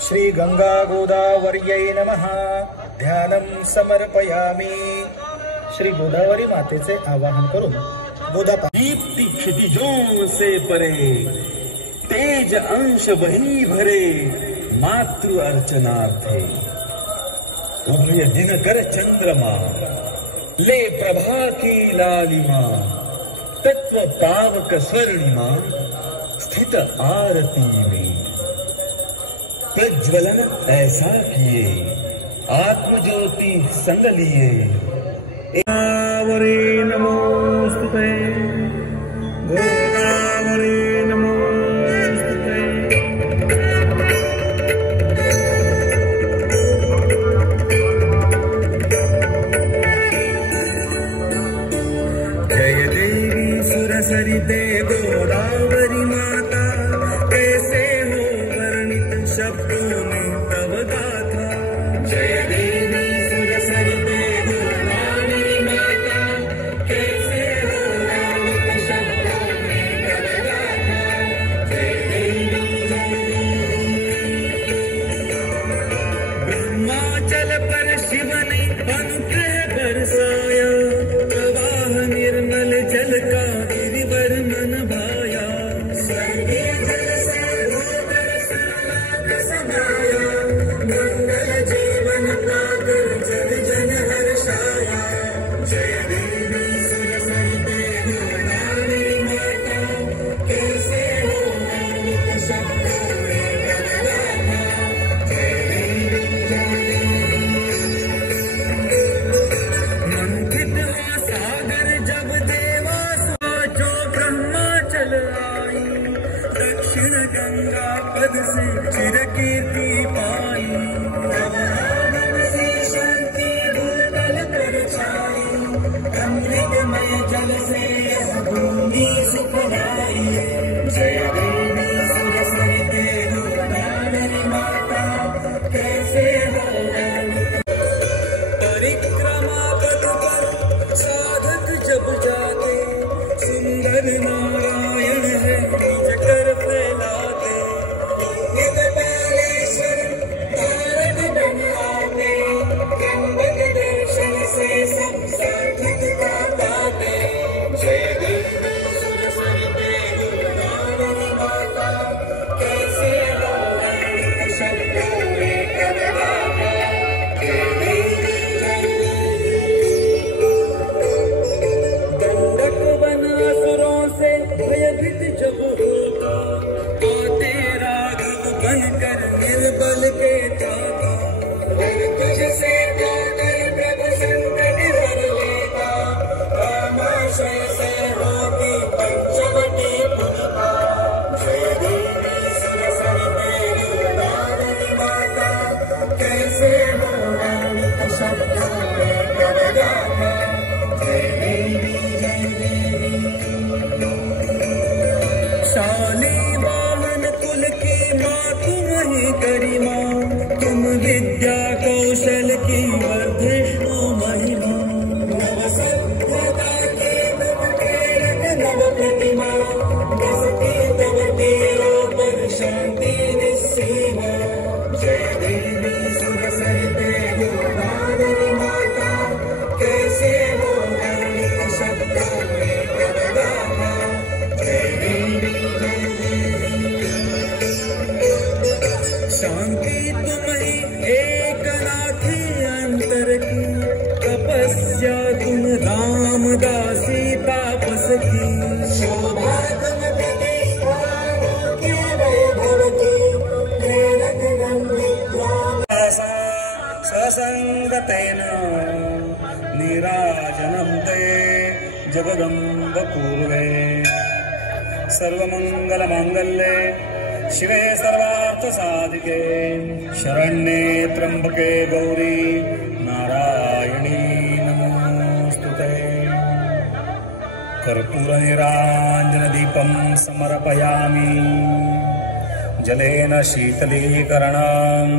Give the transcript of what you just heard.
श्री गंगा गोदावर्यै नमः। ध्यानं समर्पयामि। श्री गोदावरी मातेचे आवाहन करून दीप्ति क्षितिजों से परे, तेज अंश वही भरे, मातृ अर्चनार्थे। उभय दिनकर चंद्रमा, ले प्रभा की लालिमा, तत्व पावक स्वर्णिमा, स्थित आरती में। प्रज्वलन ऐसा किए, आत्मज्योति संग लिए। गोदावरी नमोस्तुते, गोदावरी नमोस्तुते। जय देवी सुरसरिते गोदावरी माता, कैसे हो वर्णित शब्दों में तव गाथा। जय देवी सुरसरिते गोदावरी माता, कैसे हो वर्णित शब्दों में तव गाथा। जय देवी ब्रह्माचल पर शिव ने अनुग्रह बरसाया, प्रवाह निर्मल जल का गिरिवर मन भाया। स्वर्गीय जल से धोकर सालाक समाया, मंगल जीवन पाकर जग जन हर्षाया। जय देवी सुरसरिते गोदावरी माता, कैसे हो वर्णित शब्दों में तव गाथा। जय देवी मंथित हुआ सागर जब देवा सोचो ब्रह्माचल आई, दक्षिण गंगा पद से चिर कीर्ति पाई। तब आगम से शांति भूतल पर छाई, अमृतमय जल से यह भूमि सुखदाई। जय देवी सुरसरिते गोदावरी माता, कैसे हो वर्णित। परिक्रमा पथ पर साधक जब जाते, सुंदर नारायण है निज कर फैलाते। नित पालेश्वर तारक बन आते, त्र्यंबक दर्शन से सब सार्थकता पाते। जय देवी सुरसरिते गोदावरी माता, कैसे हो वर्णित शब्दों में तव गाथा। जय देवी दंडक वनासुरों से भयभीत जब होता, आते राघव बनकर निर्बल के त्राता। और तुझसे जाकर प्रभु संकट हर लेता, रामाशय से होती पंचवटी पुनता। जय देवी सुरसरिते गोदावरी माता, कैसे हो वर्णित शब्दों में तव गाथा। जय देवी शालिवाहन कुल की माँ तुम ही गरिमा, तुम विद्या कौशल की वर्धिष्णु महिमा। नव सभ्यता के नव प्रेरक नव प्रतिमा, बसती तव तीरों पर शांति निस्सीमा। जय देवी सुरसरिते गोदावरी माता, कैसे हो वर्णित शब्दों में तव गाथा। जय देवी शांति तुम ही एक नाथी अंतर की, तपस्या तुम रामदासी तापस की। शोभा तुम प्रतिष्ठा के वैभव की, प्रेरक नंदित्वा ससंगतेन नीराजनं ते जगदम्ब पूर्वे। सर्वमंगलमांगल्ये शिवे सर्वार्थ साधिके, शरण्ये त्र्यंबके गौरी नारायणी नमोस्तुते। कर्पूर निरांजन दीपं समर्पयामि, जलेन शीतलीकरणम्।